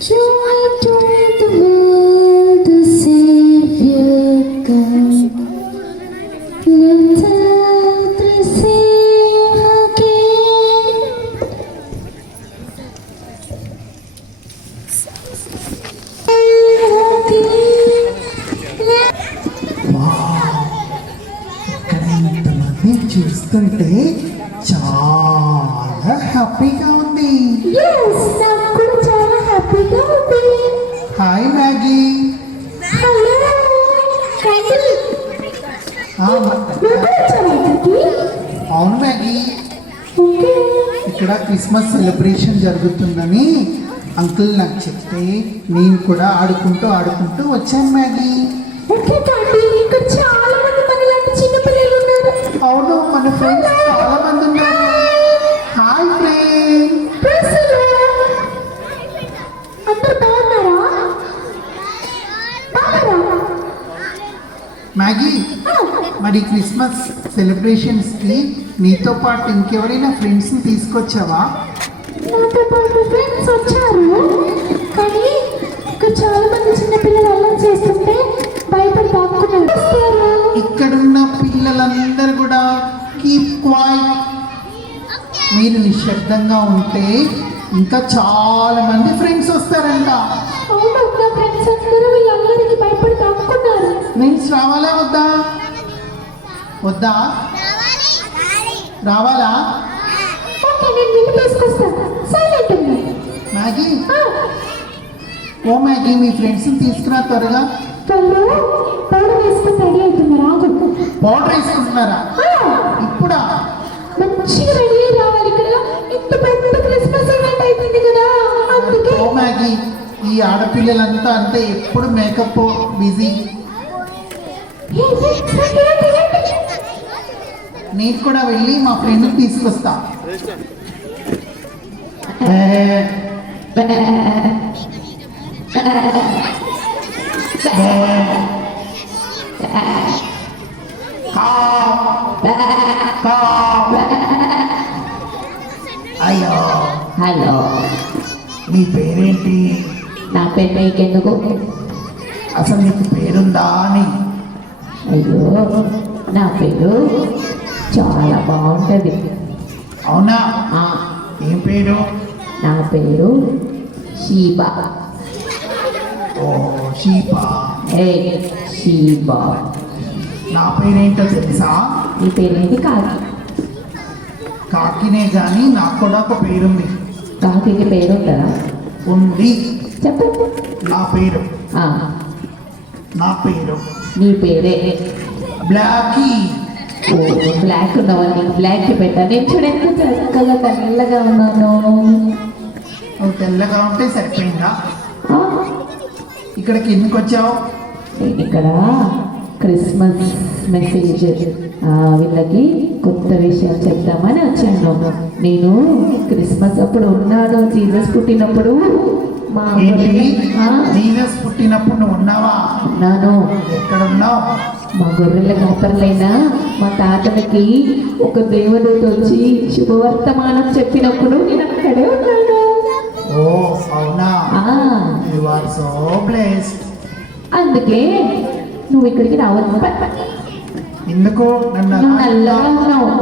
Joy to the world, the Savior come. Let earth receive her King. ఇక్కడ ఇంతమంది చూస్తుంటే చాలా హ్యాపీగా ఉంది. Yes, నాకు కూడా చాలా హ్యాపీగా ఉంది. Hi Maggi. హలో రండి. నువ్వు వచ్చావా ఇక్కడికి? అవును మ్యాగీ, ఓకే. ఇక్కడ క్రిస్మస్ సెలబ్రేషన్ జరుగుతుందని అంకుల్ నాకు చెప్తే నేను కూడా ఆడుకుంటూ వచ్చాను మ్యాగీ. ఓకే తండ్రి, ఇక్కడ చాలా మంది మనలాంటి చిన్న పిల్లలు ఉన్నారు. అవును, మన ఫ్రెండ్స్ చాలా మంది ఉన్నారు. Hi friend. Praise the Lord. అందరూ బాగున్నారా? బాగున్నారా? మ్యాగీ, మరి క్రిస్మస్ సెలబ్రేషన్స్కి నీతో పాటు ఇంకెవరైనా ఫ్రెండ్స్ని తీసుకొచ్చావా? నాతో పాటు ఫ్రెండ్స్ వచ్చారు, కానీ ఇక్కడ చాలా మంది చిన్న పిల్లలు అల్లరి చేస్తుంటే భయపడి దాక్కున్నారు. ఇక్కడున్న పిల్లలందరూ కూడా కీప్ క్వైట్. మీరు నిశ్శబ్దంగా ఉంటే ఇంకా చాలా మంది ఫ్రెండ్స్ వస్తారంట. అవును, నా ఫ్రెండ్స్ అందరూ వీళ్ళందరికీ భయపడి దాక్కున్నారు. ఫ్రెండ్స్ రావాలా వద్దా? వద్దా? రావాలా? ఓకే, నేను వీళ్ళు తీసుకొస్తాను. సైలెంట్ ఉంది. మ్యాగీ, ఓ మ్యాగీ, మీ ఫ్రెండ్స్ని తీసుకురా త్వరగా. వాళ్ళు పౌడర్ వేసుకుని రెడీ అవుతున్నారు. ఆగు. పౌడర్ వేసుకుంటున్నారా ఇప్పుడా? మంచిగా రెడీ అయ్యి రావాలి. ఇక్కడ ఇంత పెద్ద క్రిస్మస్ ఈవెంట్ అయిపోయింది కదా, అందుకే. ఓ మ్యాగీ, ఈ ఆడపిల్లలంతా అంతే, ఎప్పుడు మేకప్ బిజీ. నేను కూడా వెళ్ళి మా ఫ్రెండ్ని తీసుకొస్తా. అయ్యో, హలో, నీ పేరేంటి? నా పేరు నీకెందుకు? అసలు నీకు పేరుందా అని. అయ్యో, నా పేరు చాలా బాగుంటుంది. అవునా? ఆ, ఏం పేరు? నా పేరు షీబా. ఓ షీపా. ఏ షీబా. నా పేరేంటో తెలుసా? నీ పేరేంటి? కాకి. కాకినే కానీ నాకు కూడా ఒక పేరుంది. కాకి పేరు ఉంటుందా? ఉంది. చెప్పు. నా పేరు ఆ, నా పేరు నీ పేరే బ్లాకీ. ఓ, బ్లాక్ ఉన్నావా? నీకు బ్లాక్ పెట్టా. నేను చూడెంత చక్కగా తెల్లగా ఉన్నాను. నువ్వు తెల్లగా ఉంటే సరిపోయిందా? ఆ, ఇక్కడికి ఎందుకు వచ్చావు? నేను ఇక్కడ క్రిస్మస్ మెసేజ్ వీళ్ళకి కొత్త విషయం చెప్తామని వచ్చాను. నేను క్రిస్మస్ అప్పుడు ఉన్నాను, జీసస్ పుట్టినప్పుడు. మా ఏంటి? జీసస్ పుట్టినప్పుడు నువ్వు ఉన్నావా? ఉన్నాను. ఎక్కడ ఉన్నావు? మా గొర్రెల కాపర్లైనా మా తాతలకి ఒక దేవుడు వచ్చి శుభవర్తమానం చెప్పినప్పుడు నేను అక్కడే ఉన్నాను. ఓ అవునా? You are so blessed. అందుకే నువ్వు ఇక్కడికి రావద్దు. ఎందుకు? నన్ను నువ్వు నల్లగా ఉన్నావు.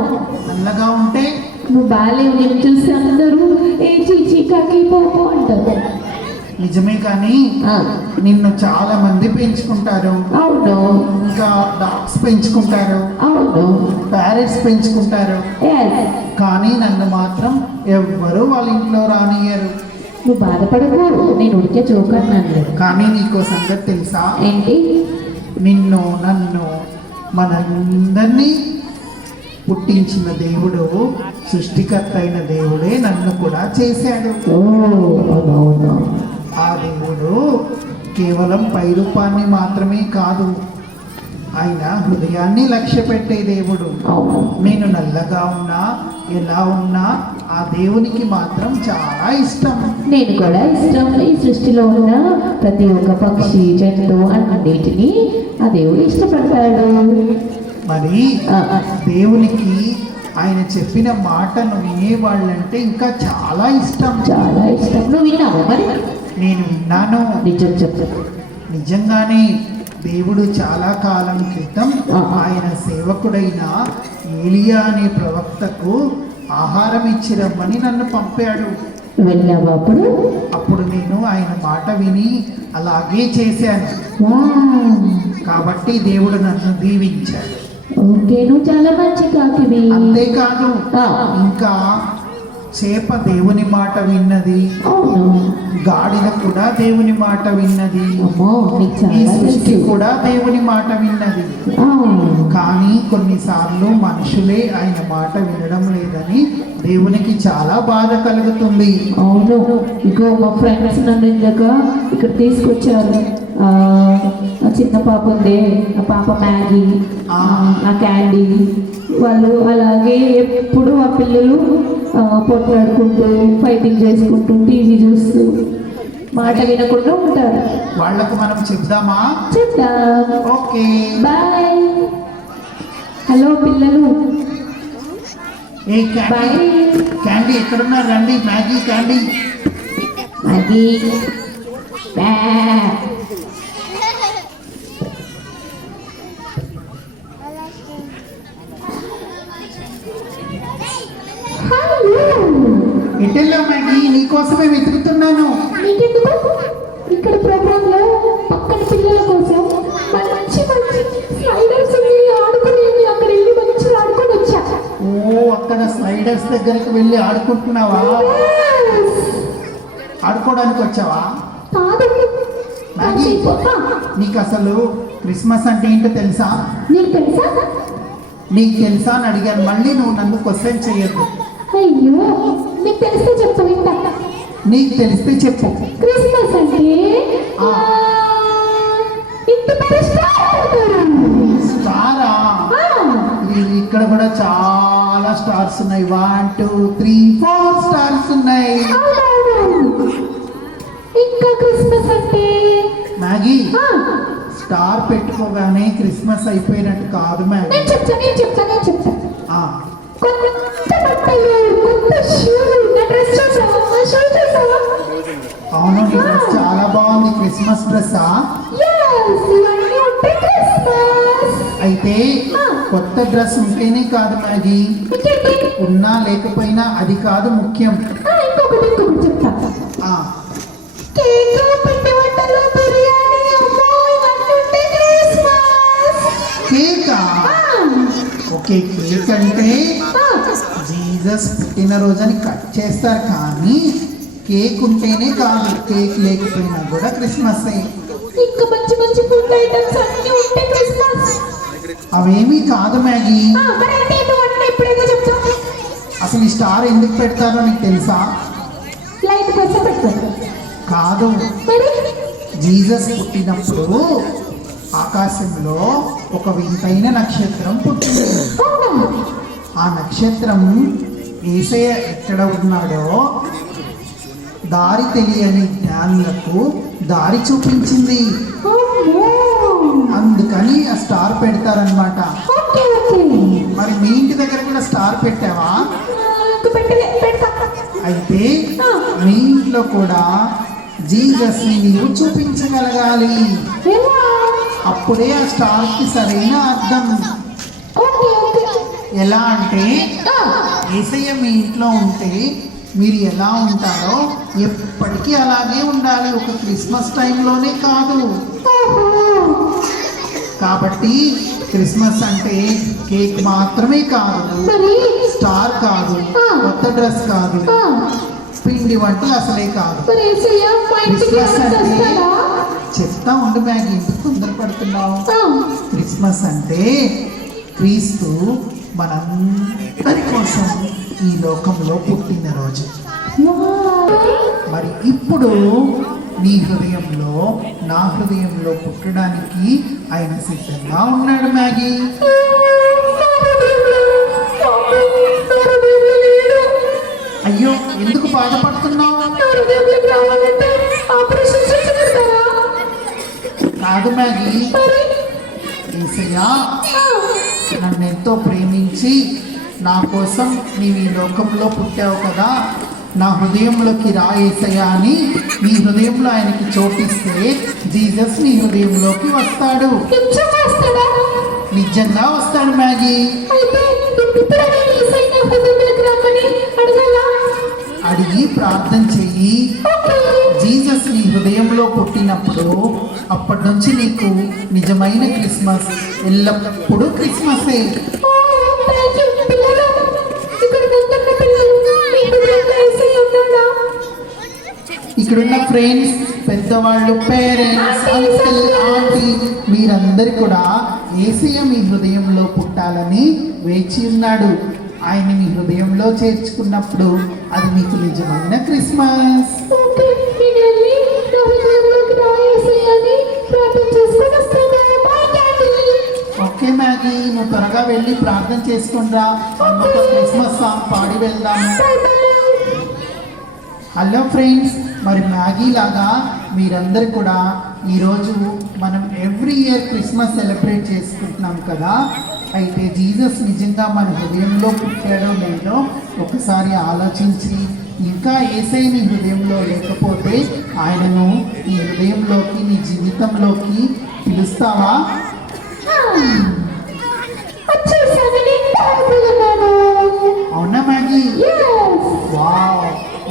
నల్లగా ఉంటే నువ్వు బాగాలేవు. నేను చూసి అందరూ ఏ చీచి కాకి పోపో అంటారు. నిజమే, కానీ నిన్ను చాలా మంది పెంచుకుంటారు. అవును. ఇంకా డాగ్స్ పెంచుకుంటారు, అవును, ప్యారెట్స్ పెంచుకుంటారు, yes. కానీ నన్ను మాత్రం ఎవ్వరూ వాళ్ళ ఇంట్లో రానియరు. నువ్వు బాధపడకు, నేను ఉడికే చూకన్నాను. కానీ నీకో సంగతి తెలుసా? ఏంటి? నిన్ను నన్ను మనందరినీ పుట్టించిన దేవుడు, సృష్టికర్త అయిన దేవుడే నన్ను కూడా చేశాడు. ఓ అవునవును. ఆ దేవుడు కేవలం పైరూపాన్ని మాత్రమే కాదు, ఆయన హృదయాన్ని లక్ష్య పెట్టే దేవుడు. అవును. నేను నల్లగా ఉన్నా, ఎలా ఉన్నా ఆ దేవునికి మాత్రం చాలా ఇష్టం. నేను కూడా ఇష్టం. ఈ సృష్టిలో ఉన్న ప్రతి ఒక్క పక్షి, జంతువు అన్నిటినీ ఆ దేవుడు ఇష్టపడతాడు. మరి దేవునికి ఆయన చెప్పిన మాటను వినేవాళ్ళంటే ఇంకా చాలా ఇష్టం. చాలా ఇష్టం. నువ్వు విన్నావు మరి? నేను విన్నాను. నిజం చెప్పు. నిజంగానే దేవుడు చాలా కాలం క్రితం ఆయన సేవకుడైన ఏలియా అనే ప్రవక్తకు ఆహారం ఇచ్చి రమ్మని నన్ను పంపాడు. వెళ్ళావా అప్పుడు? అప్పుడు నేను ఆయన మాట విని అలాగే చేశాను. వావ్. కాబట్టి దేవుడు నన్ను దీవించాడు. ఓకే, నువ్వు చాలా మంచి కాకివి. అంతేకాదు ఆ. ఇంకా చేప దేవుని మాట విన్నది, అవును. గాడిద కూడా దేవుని మాట విన్నది, అమ్మో, నీకు ఈ చాలా సృష్టి తెలుసు. కూడా దేవుని మాట విన్నది. ఆ. కానీ కొన్నిసార్లు మనుషులే ఆయన మాట వినడం లేదని దేవునికి చాలా బాధ కలుగుతుంది. అవును. ఇగో మా ఫ్రెండ్స్ నన్ను ఇందాక ఇక్కడ తీసుకొచ్చారు. ఆ చిన్న పాప ఉంది, ఆ పాప మ్యాగీ, ఆ క్యాండీ, వాళ్ళు అలాగే ఎప్పుడు ఆ పిల్లలు పొట్లాడుకుంటూ ఫైటింగ్ చేసుకుంటూ టీవీ చూస్తూ మాట వినకుండా ఉంటారు. వాళ్ళకు మనం చెప్దామా? చెప్తాం. Okay, bye. హలో పిల్లలు, ఏ క్యాండీ, బాయ్. క్యాండీ ఎక్కడున్నారు? రండి, మ్యాగీ, క్యాండీ. మ్యాగీ బా. ఎటెల్లో మ్యాగీ? నీకోసమే వెతుకుతున్నాను. నీకెందుకు? ఇక్కడ ప్రోగ్రామ్ లో పక్కన పిల్లల కోసం మంచి మంచి స్లైడర్స్ ఆడుకునేవి అక్కడ వెళ్ళి మంచి ఆడుకొని వచ్చా. ఓ, అక్కడ స్లైడర్స్ దగ్గరికి వెళ్ళి ఆడుకుంటున్నావా? ఆడుకోవడానికి వచ్చావా? కాదు, మ్యాగీ, నీకు అసలు క్రిస్మస్ అంటే ఏంటో తెలుసా? నీకు తెలుసా? నీకు తెలుసా అని అడిగాను. మళ్ళీ నువ్వు నన్ను క్వశ్చన్ చేయొద్దు. అయ్యో, నీకు తెలిస్తే చెప్తా, వింటా. నీకు తెలిస్తే చెప్పు. క్రిస్మస్ అంటే ఇంటి పైన స్టార్ పెడతారు. స్టారా? ఆ, ఇక్కడ కూడా చాలా స్టార్స్ ఉన్నాయి. 1 2 3 4 స్టార్స్ ఉన్నాయి. అవునవును. ఇంకా క్రిస్మస్ అంటే మ్యాగీ, ఆ, స్టార్ పెట్టుకోగానే క్రిస్మస్ అయిపోయినట్టు కాదు మ్యాగీ. నేను చెప్తా. ఆ, కొత్త బట్టలు, కొత్త షూలు, నా డ్రెస్ చూసావా? నా షూ చూసావా? అవును, నీ డ్రెస్ చాలా బాగుంది. క్రిస్మస్ డ్రెస్సా? Yes, ఇవన్నీ ఉంటే క్రిస్మస్. అయితే కొత్త డ్రెస్ ఉంటేనే కాదు మ్యాగీ, ఇంకేంటి? ఉన్నా లేకపోయినా అది కాదు ముఖ్యం. ఇంకొకటి చెప్తా. ఆ, కేక్, పిండి వంటలు, బిర్యానీ, అమ్మో, ఇవన్నీ ఉంటే క్రిస్మస్. కేకా? ఓకే, కేక్ అంటే జీసస్ పుట్టినరోజని కట్ చేస్తారు, కానీ కేక్ ఉంటేనే కాదు, కేక్ లేకపోయినా కూడా క్రిస్మస్. ఇంకా మంచి మంచి ఫుడ్ ఐటమ్స్ అన్నీ ఉంటే క్రిస్మస్. అవేమీ కాదు మ్యాగీ. మరి ఏంటి నువ్వు అన్నీ ఇప్పుడేగా చెప్తావు? అసలు ఈ స్టార్ ఎందుకు పెడతారో నీకు తెలుసా? లైట్ కోసం పెడతారు. కాదు, మరి జీసస్ పుట్టినప్పుడు ఆకాశంలో ఒక వింతైన నక్షత్రం పుట్టింది. అవునా? ఆ నక్షత్రం యేసయ్య ఎక్కడ ఉన్నాడో దారి తెలియని జ్ఞానులకు దారి చూపించింది. అమ్మో. అందుకని ఆ స్టార్ పెడతారనమాట. ఓకే. మరి మీ ఇంటి దగ్గర కూడా స్టార్ పెట్టావా? ఇంకా పెడతా. అయితే మీ ఇంట్లో కూడా జీసస్ని నీవు చూపించగలగాలి. ఎలా? అప్పుడే ఆ స్టార్కి సరైన అర్థం. ఓకే. ఎలా అంటే యేసయ్య మీ ఇంట్లో ఉంటే మీరు ఎలా ఉంటారో ఎప్పటికీ అలాగే ఉండాలి, ఒక క్రిస్మస్ టైంలోనే కాదు. కాబట్టి క్రిస్మస్ అంటే కేక్ మాత్రమే కాదు, మరి స్టార్ కాదు, కొత్త డ్రెస్ కాదు, పిండి వంటలు అసలే కాదు. మరి యేసయ్య మా ఇంటికి క్రిస్మస్ అంటే వస్తాడా? చెప్తా ఉండు మ్యాగీ, ఎందుకు తొందరపడుతున్నావు? క్రిస్మస్ అంటే క్రీస్తు మనందరి కోసం ఈ లోకంలో పుట్టిన రోజు. మరి ఇప్పుడు నీ హృదయంలో, నా హృదయంలో పుట్టడానికి ఆయన సిద్ధంగా ఉన్నాడు మ్యాగీ. అయ్యో, ఎందుకు బాధపడుతున్నావు? కాదు మ్యాగీ, యేసయ్య నన్ను ఎంతో ప్రేమించి నా కోసం నీవు ఈ లోకంలో పుట్టావు కదా, నా హృదయంలోకి రా యేసయ్యా అని నీ హృదయంలో ఆయనకి చోటిస్తే జీసస్ నీ హృదయంలోకి వస్తాడు. నిజంగా వస్తాడా? నిజంగా వస్తాడు మ్యాగీ. అయితే ఇప్పుడు నేను యేసయ్య నా హృదయంలోకి రమ్మని అడగాలా? అడిగి ప్రార్థన చెయ్యి. ఓకే. జీసస్ నీ హృదయంలో పుట్టినప్పుడు అప్పటి నుంచి నీకు నిజమైన క్రిస్మస్, ఎల్లప్పుడూ క్రిస్మసే. ఓ, థాంక్ యూ. పిల్లలు, ఇక్కడ ఉంటున్న పిల్లలు మీ హృదయంలో యేసయ్య ఉన్నాడా? ఇక్కడున్న ఫ్రెండ్స్, పెద్దవాళ్ళు, పేరెంట్స్, అంకుల్, ఆంటీ మీరందరూ కూడా యేసయ్య మీ హృదయంలో పుట్టాలని వేచి ఉన్నాడు. ఆయన మీ హృదయంలో చేర్చుకున్నప్పుడు అది మీకు నిజమైన క్రిస్మస్. ఓకే, నేను వెళ్ళి నా హృదయంలోకి రా యేసయ్య అని ప్రార్థన చేసుకొని వస్తాను. Bye daddy. ఓకే మ్యాగీ, నువ్వు త్వరగా వెళ్ళి ప్రార్థన చేసుకుంటా. ఒక క్రిస్మస్ సాంగ్ పాడి వెళ్దాము. Bye bye. హలో ఫ్రెండ్స్, మరి మ్యాగీ లాగా మీరందరూ కూడా ఈరోజు మనం ఎవ్రీ ఇయర్ క్రిస్మస్ సెలబ్రేట్ చేసుకుంటున్నాం కదా. అయితే జీసస్ నిజంగా మన హృదయంలో పుట్టాడో లేదో ఒకసారి ఆలోచించి, ఇంకా యేసయ్య నీ హృదయంలో లేకపోతే ఆయనను నీ హృదయంలోకి, నీ జీవితంలోకి పిలుస్తావా? వచ్చేసానని తాగుతున్నాను. అవునా మ్యాగీ? Yes. వావ్,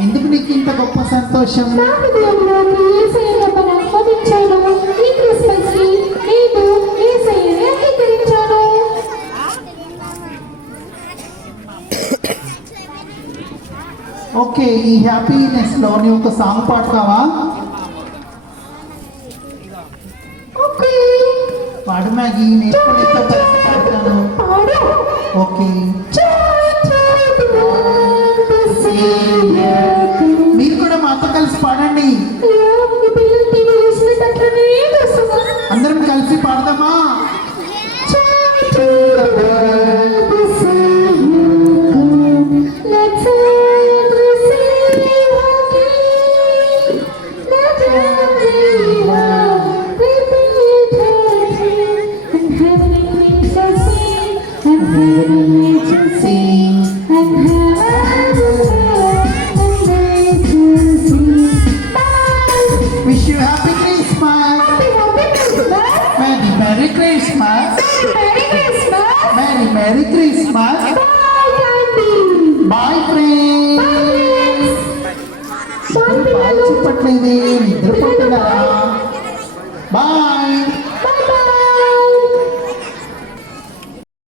ఎందుకు నీకు ఇంత గొప్ప సంతోషం? నా హృదయంలోకి యేసయ్య రమ్మని ఆహ్వానించాను. ఈ క్రిస్మస్కి నేను యేసయ్యని అంగీకరించాను. ఓకే, ఈ హ్యాపీనెస్ లో నువ్వు ఒక సాంగ్ పాడతావా? ఓకే. పాడు మ్యాగీ, నేను కూడా నీతో కలిసి పాడతాను. పాడు. Okay, Joy to the world, the Savior comes. మీరు కూడా మాతో కలిసి పాడండి.